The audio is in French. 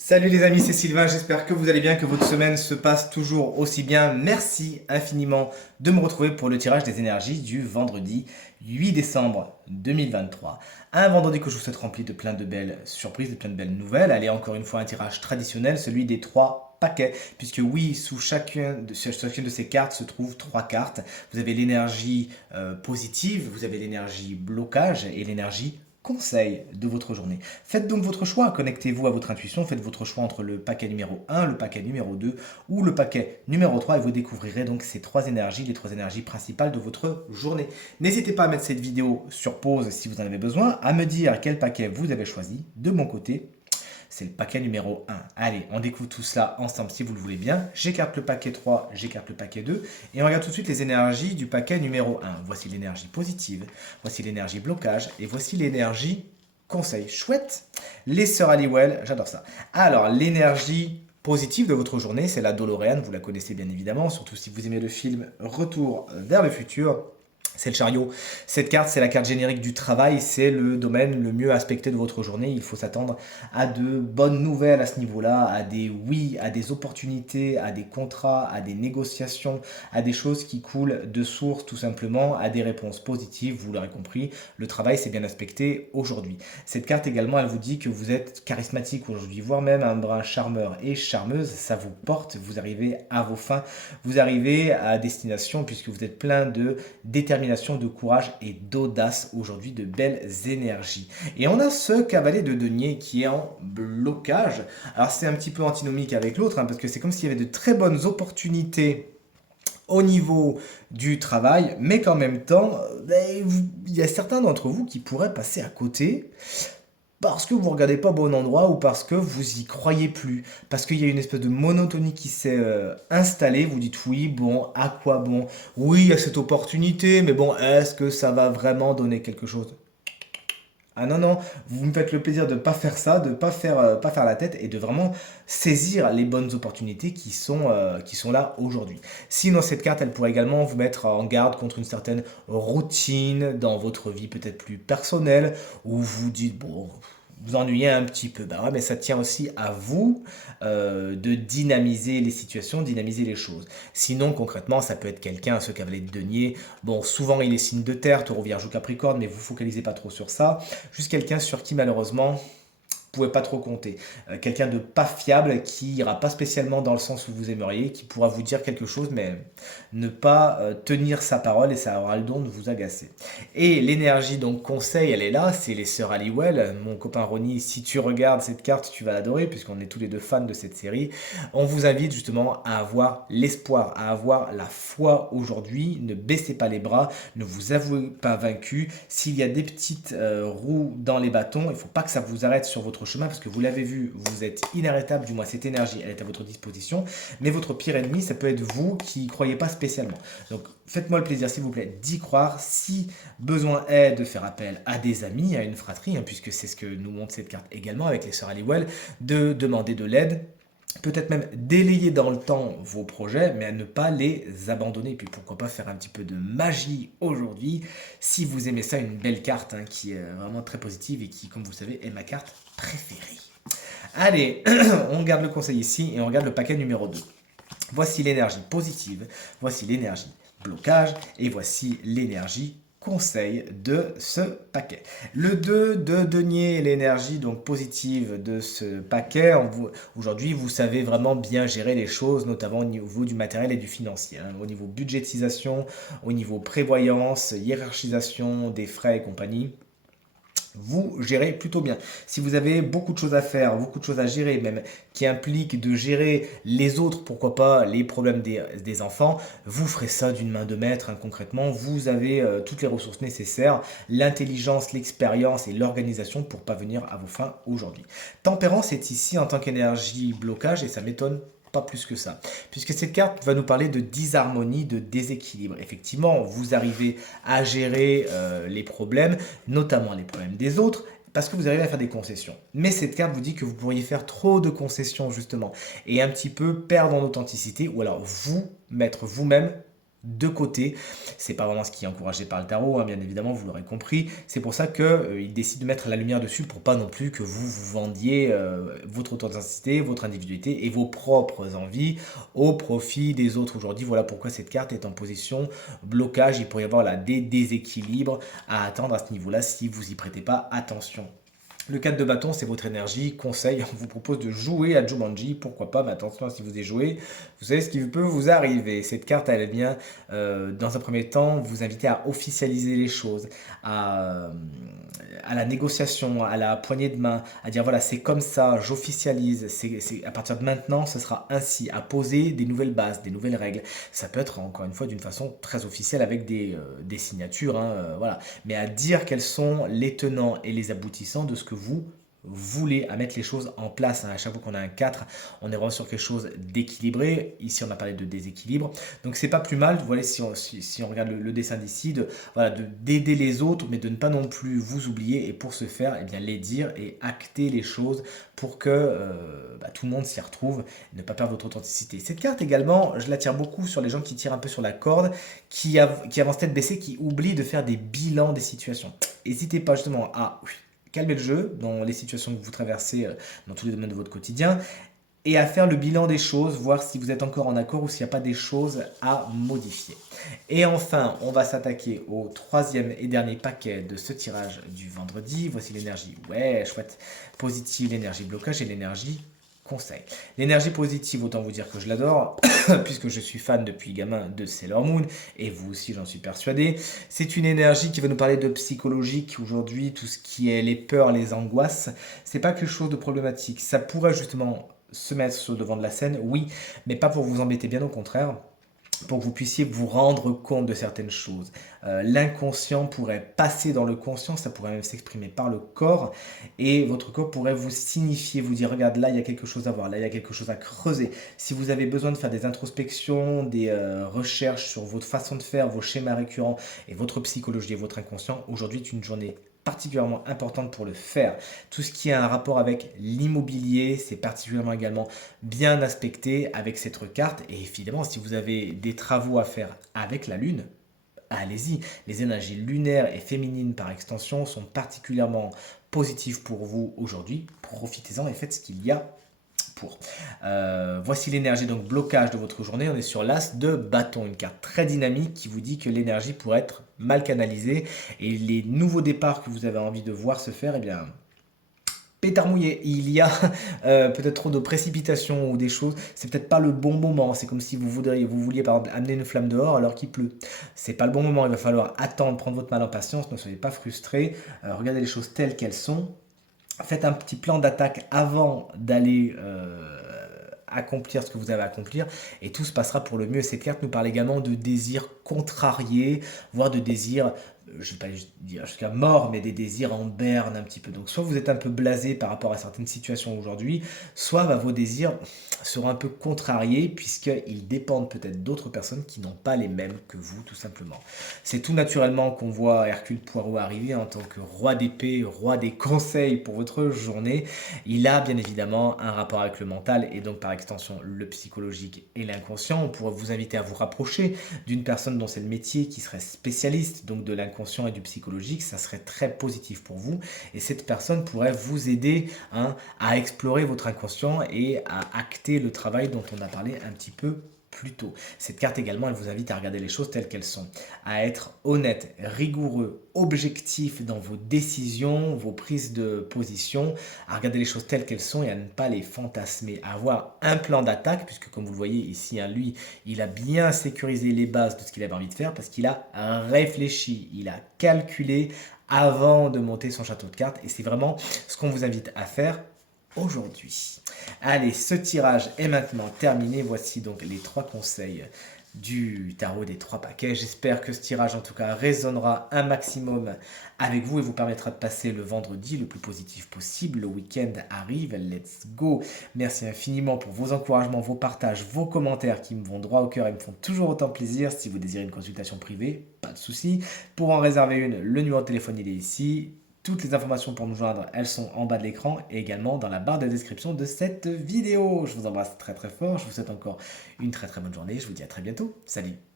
Salut les amis, c'est Sylvain, j'espère que vous allez bien, que votre semaine se passe toujours aussi bien. Merci infiniment de me retrouver pour le tirage des énergies du vendredi 8 décembre 2023. Un vendredi que je vous souhaite rempli de plein de belles surprises, de plein de belles nouvelles. Allez, encore une fois un tirage traditionnel, celui des trois paquets, puisque oui, sous chacune de ces cartes se trouvent trois cartes. Vous avez l'énergie positive, vous avez l'énergie blocage et l'énergie conseil de votre journée. Faites donc votre choix, connectez-vous à votre intuition, faites votre choix entre le paquet numéro 1, le paquet numéro 2 ou le paquet numéro 3 et vous découvrirez donc ces trois énergies, les trois énergies principales de votre journée. N'hésitez pas à mettre cette vidéo sur pause si vous en avez besoin, à me dire quel paquet vous avez choisi. De mon côté, c'est le paquet numéro 1. Allez, on découvre tout cela ensemble si vous le voulez bien. J'écarte le paquet 3, j'écarte le paquet 2 et on regarde tout de suite les énergies du paquet numéro 1. Voici l'énergie positive, voici l'énergie blocage et voici l'énergie conseil. Chouette. Les sœurs Halliwell, j'adore ça. Alors, l'énergie positive de votre journée, c'est la DeLorean, vous la connaissez bien évidemment, surtout si vous aimez le film Retour vers le futur. C'est le chariot. Cette carte, c'est la carte générique du travail. C'est le domaine le mieux aspecté de votre journée. Il faut s'attendre à de bonnes nouvelles à ce niveau-là, à des oui, à des opportunités, à des contrats, à des négociations, à des choses qui coulent de source tout simplement, à des réponses positives. Vous l'aurez compris, le travail, c'est bien aspecté aujourd'hui. Cette carte également, elle vous dit que vous êtes charismatique aujourd'hui, voire même un brin charmeur et charmeuse. Ça vous porte, vous arrivez à vos fins, vous arrivez à destination puisque vous êtes plein de détermination, de courage et d'audace aujourd'hui, de belles énergies. Et on a ce cavalier de denier qui est en blocage. Alors c'est un petit peu antinomique avec l'autre, parce que c'est comme s'il y avait de très bonnes opportunités au niveau du travail, mais qu'en même temps, il y a certains d'entre vous qui pourraient passer à côté parce que vous ne regardez pas au bon endroit ou parce que vous y croyez plus, parce qu'il y a une espèce de monotonie qui s'est installée, vous dites oui, bon, à quoi bon? Oui, il y a cette opportunité, mais bon, est-ce que ça va vraiment donner quelque chose? Ah non, non, vous me faites le plaisir de ne pas faire ça, de ne pas faire la tête et de vraiment saisir les bonnes opportunités qui sont là aujourd'hui. Sinon, cette carte, elle pourrait également vous mettre en garde contre une certaine routine dans votre vie peut-être plus personnelle, où vous dites, bon, vous ennuyez un petit peu. Ben ouais, mais ça tient aussi à vous de dynamiser les situations, dynamiser les choses. Sinon, concrètement, ça peut être quelqu'un, ce cavalier de denier. Bon, souvent, il est signe de terre, taureau, vierge ou capricorne, mais vous focalisez pas trop sur ça. Juste quelqu'un sur qui, malheureusement, vous pouvez pas trop compter. Quelqu'un de pas fiable qui ira pas spécialement dans le sens où vous aimeriez, qui pourra vous dire quelque chose, mais ne pas tenir sa parole et ça aura le don de vous agacer. Et l'énergie, donc conseil, elle est là, c'est les sœurs Halliwell. Mon copain Ronnie, si tu regardes cette carte, tu vas l'adorer, puisqu'on est tous les deux fans de cette série. On vous invite justement à avoir l'espoir, à avoir la foi aujourd'hui. Ne baissez pas les bras, ne vous avouez pas vaincu. S'il y a des petites roues dans les bâtons, il ne faut pas que ça vous arrête sur votre chemin, parce que vous l'avez vu, vous êtes inarrêtable, du moins cette énergie, elle est à votre disposition. Mais votre pire ennemi, ça peut être vous qui n'y croyez pas spécialement. Donc faites-moi le plaisir, s'il vous plaît, d'y croire. Si besoin est de faire appel à des amis, à une fratrie, puisque c'est ce que nous montre cette carte également avec les sœurs Halliwell, de demander de l'aide, peut-être même délayer dans le temps vos projets, mais à ne pas les abandonner. Et puis pourquoi pas faire un petit peu de magie aujourd'hui, si vous aimez ça, une belle carte qui est vraiment très positive et qui, comme vous le savez, est ma carte préférée. Allez, on garde le conseil ici et on regarde le paquet numéro 2. Voici l'énergie positive, voici l'énergie blocage et voici l'énergie conseil de ce paquet. Le 2 de denier, l'énergie donc positive de ce paquet. Aujourd'hui, vous savez vraiment bien gérer les choses, notamment au niveau du matériel et du financier. Au niveau budgétisation, au niveau prévoyance, hiérarchisation des frais et compagnie. Vous gérez plutôt bien. Si vous avez beaucoup de choses à faire, beaucoup de choses à gérer, même qui impliquent de gérer les autres, pourquoi pas les problèmes des enfants, vous ferez ça d'une main de maître. Concrètement, vous avez toutes les ressources nécessaires, l'intelligence, l'expérience et l'organisation pour parvenir à vos fins aujourd'hui. Tempérance est ici en tant qu'énergie blocage et ça m'étonne pas plus que ça, puisque cette carte va nous parler de disharmonie, de déséquilibre. Effectivement, vous arrivez à gérer les problèmes, notamment les problèmes des autres, parce que vous arrivez à faire des concessions. Mais cette carte vous dit que vous pourriez faire trop de concessions, justement, et un petit peu perdre en authenticité, ou alors vous mettre vous-même de côté. C'est pas vraiment ce qui est encouragé par le tarot, hein, bien évidemment, vous l'aurez compris. C'est pour ça qu'il décide de mettre la lumière dessus pour pas non plus que vous vous vendiez votre authenticité, votre individualité et vos propres envies au profit des autres aujourd'hui. Voilà pourquoi cette carte est en position blocage. Il pourrait y avoir là des déséquilibres à attendre à ce niveau-là si vous y prêtez pas attention. Le 4 de bâton, c'est votre énergie. Conseil, on vous propose de jouer à Jumanji. Pourquoi pas, mais attention, si vous y jouez, vous savez ce qui peut vous arriver. Cette carte, elle vient, dans un premier temps, vous inviter à officialiser les choses, à la négociation, à la poignée de main, à dire voilà, c'est comme ça, j'officialise. À partir de maintenant, ce sera ainsi, à poser des nouvelles bases, des nouvelles règles. Ça peut être, encore une fois, d'une façon très officielle avec des signatures, hein, voilà. Mais à dire quels sont les tenants et les aboutissants de ce que vous voulez, à mettre les choses en place. Hein. À chaque fois qu'on a un 4, on est vraiment sur quelque chose d'équilibré. Ici, on a parlé de déséquilibre. Donc, c'est pas plus mal, vous voyez, si on regarde le dessin d'ici, voilà, d'aider les autres, mais de ne pas non plus vous oublier. Et pour ce faire, eh bien, les dire et acter les choses pour que tout le monde s'y retrouve, ne pas perdre votre authenticité. Cette carte également, je la tire beaucoup sur les gens qui tirent un peu sur la corde, qui avancent tête baissée, qui oublient de faire des bilans des situations. N'hésitez pas justement à calmer le jeu dans les situations que vous traversez dans tous les domaines de votre quotidien et à faire le bilan des choses, voir si vous êtes encore en accord ou s'il n'y a pas des choses à modifier. Et enfin, on va s'attaquer au troisième et dernier paquet de ce tirage du vendredi. Voici l'énergie, ouais, chouette, positive, l'énergie blocage et l'énergie conseil. L'énergie positive, autant vous dire que je l'adore, puisque je suis fan depuis gamin de Sailor Moon, et vous aussi j'en suis persuadé. C'est une énergie qui va nous parler de psychologique aujourd'hui, tout ce qui est les peurs, les angoisses. C'est pas quelque chose de problématique. Ça pourrait justement se mettre sur le devant de la scène, oui, mais pas pour vous embêter, bien au contraire, pour que vous puissiez vous rendre compte de certaines choses. L'inconscient pourrait passer dans le conscient, ça pourrait même s'exprimer par le corps, et votre corps pourrait vous signifier, vous dire, regarde, là, il y a quelque chose à voir, là, il y a quelque chose à creuser. Si vous avez besoin de faire des introspections, des recherches sur votre façon de faire, vos schémas récurrents, et votre psychologie et votre inconscient, aujourd'hui est une journée particulièrement importante pour le faire. Tout ce qui a un rapport avec l'immobilier, c'est particulièrement également bien aspecté avec cette carte. Et évidemment, si vous avez des travaux à faire avec la Lune, allez-y. Les énergies lunaires et féminines par extension sont particulièrement positives pour vous aujourd'hui. Profitez-en et faites ce qu'il y a pour. Voici l'énergie, donc blocage de votre journée. On est sur l'as de bâton, une carte très dynamique qui vous dit que l'énergie pourrait être mal canalisée et les nouveaux départs que vous avez envie de voir se faire, eh bien, pétard mouillé, il y a peut-être trop de précipitations ou des choses, c'est peut-être pas le bon moment, c'est comme si vous vouliez par exemple amener une flamme dehors alors qu'il pleut. C'est pas le bon moment, il va falloir attendre, prendre votre mal en patience, ne soyez pas frustrés, regardez les choses telles qu'elles sont. Faites un petit plan d'attaque avant d'aller accomplir ce que vous avez à accomplir et tout se passera pour le mieux. Cette carte nous parle également de désirs contrariés, voire de désirs, je ne vais pas dire jusqu'à mort, mais des désirs en berne un petit peu. Donc soit vous êtes un peu blasé par rapport à certaines situations aujourd'hui, soit vos désirs seront un peu contrariés puisqu'ils dépendent peut-être d'autres personnes qui n'ont pas les mêmes que vous tout simplement. C'est tout naturellement qu'on voit Hercule Poirot arriver en tant que roi d'épée, roi des conseils pour votre journée. Il a bien évidemment un rapport avec le mental et donc par extension le psychologique et l'inconscient. On pourrait vous inviter à vous rapprocher d'une personne dont c'est le métier qui serait spécialiste donc de l'inconscient et du psychologique. Ça serait très positif pour vous et cette personne pourrait vous aider à explorer votre inconscient et à acter le travail dont on a parlé un petit peu plus tôt. Cette carte également, elle vous invite à regarder les choses telles qu'elles sont, à être honnête, rigoureux, objectif dans vos décisions, vos prises de position, à regarder les choses telles qu'elles sont et à ne pas les fantasmer, à avoir un plan d'attaque, puisque comme vous le voyez ici, lui, il a bien sécurisé les bases de ce qu'il avait envie de faire, parce qu'il a réfléchi, il a calculé avant de monter son château de cartes, et c'est vraiment ce qu'on vous invite à faire aujourd'hui. Allez, ce tirage est maintenant terminé. Voici donc les 3 conseils du tarot des 3 paquets. J'espère que ce tirage en tout cas résonnera un maximum avec vous et vous permettra de passer le vendredi le plus positif possible. Le week-end arrive, let's go. Merci infiniment pour vos encouragements, vos partages, vos commentaires qui me vont droit au cœur et me font toujours autant plaisir. Si vous désirez une consultation privée, pas de souci. Pour en réserver une, le numéro de téléphone il est ici. Toutes les informations pour nous joindre, elles sont en bas de l'écran et également dans la barre de description de cette vidéo. Je vous embrasse très très fort, je vous souhaite encore une très très bonne journée, je vous dis à très bientôt, salut!